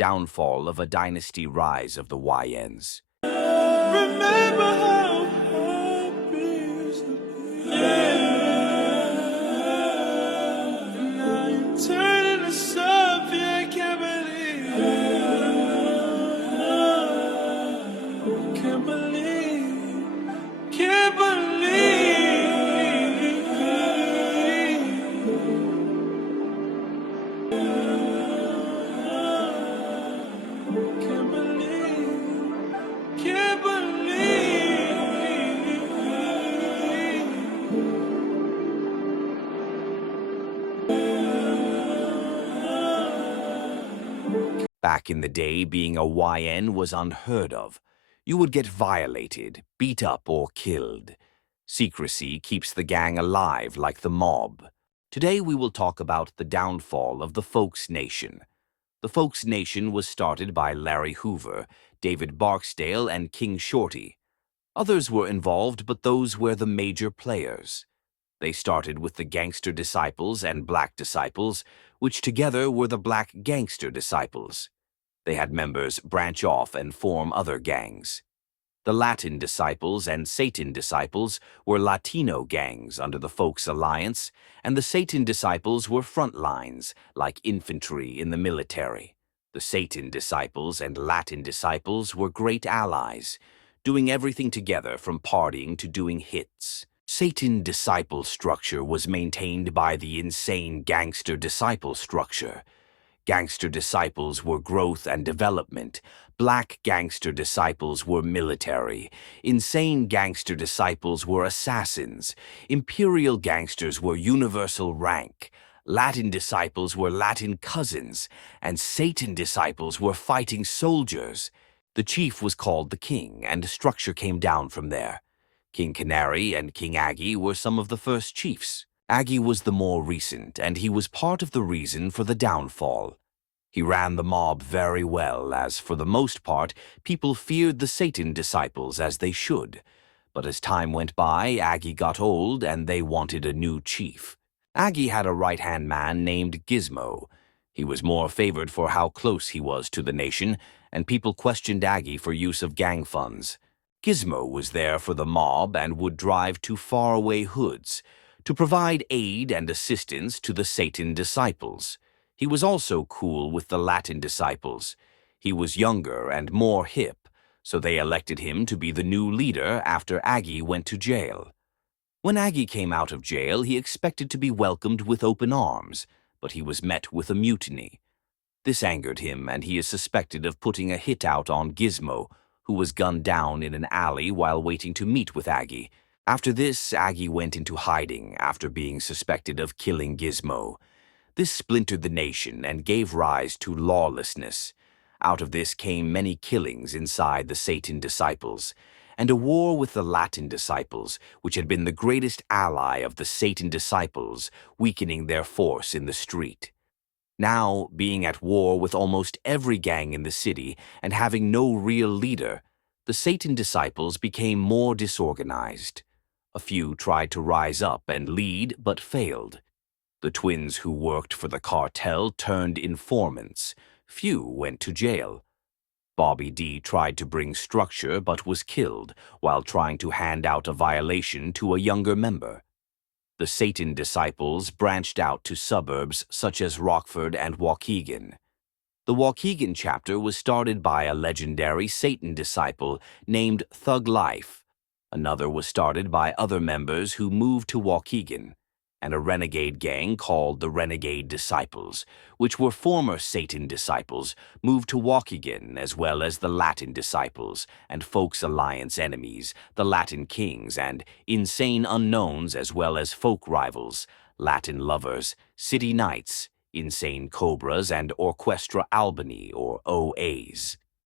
Downfall of a Dynasty, Rise of the YNs. Remember how happy you used to be. And now you're turning to something I can't believe. Can't believe. Can't believe. Can't believe. Can't believe. Back in the day, being a YN was unheard of. You would get violated, beat up, or killed. Secrecy keeps the gang alive like the mob. Today we will talk about the downfall of the Folks Nation. The Folks Nation was started by Larry Hoover, David Barksdale, and King Shorty. Others were involved, but those were the major players. They started with the Gangster Disciples and Black Disciples, which together were the Black Gangster Disciples. They had members branch off and form other gangs. The Latin Disciples and Satan Disciples were Latino gangs under the Folks Alliance, and the Satan Disciples were front lines, like infantry in the military. The Satan Disciples and Latin Disciples were great allies, doing everything together from partying to doing hits. Satan Disciple structure was maintained by the insane Gangster Disciple structure. Gangster Disciples were growth and development. Black Gangster Disciples were military. Insane Gangster Disciples were assassins. Imperial Gangsters were universal rank. Latin Disciples were Latin cousins. And Satan Disciples were fighting soldiers. The chief was called the King, and structure came down from there. King Canary and King Aggie were some of the first chiefs. Aggie was the more recent, and he was part of the reason for the downfall. He ran the mob very well, as for the most part, people feared the Satan Disciples as they should. But as time went by, Aggie got old, and they wanted a new chief. Aggie had a right-hand man named Gizmo. He was more favored for how close he was to the nation, and people questioned Aggie for use of gang funds. Gizmo was there for the mob and would drive to faraway hoods to provide aid and assistance to the Satan Disciples. He was also cool with the Latin Disciples. He was younger and more hip, so they elected him to be the new leader after Aggie went to jail. When Aggie came out of jail, he expected to be welcomed with open arms, but he was met with a mutiny. This angered him, and he is suspected of putting a hit out on Gizmo, who was gunned down in an alley while waiting to meet with Aggie. After this, Aggie went into hiding after being suspected of killing Gizmo. This splintered the nation and gave rise to lawlessness. Out of this came many killings inside the Satan Disciples, and a war with the Latin Disciples, which had been the greatest ally of the Satan Disciples, weakening their force in the street. Now, being at war with almost every gang in the city and having no real leader, the Satan Disciples became more disorganized. A few tried to rise up and lead, but failed. The twins who worked for the cartel turned informants. Few went to jail. Bobby D tried to bring structure but was killed while trying to hand out a violation to a younger member. The Satan Disciples branched out to suburbs such as Rockford and Waukegan. The Waukegan chapter was started by a legendary Satan Disciple named Thug Life. Another was started by other members who moved to Waukegan, and a renegade gang called the Renegade Disciples, which were former Satan Disciples, moved to Waukegan, as well as the Latin Disciples and Folks Alliance enemies, the Latin Kings, and insane unknowns, as well as folk rivals, Latin Lovers, City Knights, Insane Cobras, and Orchestra Albany, or OAs.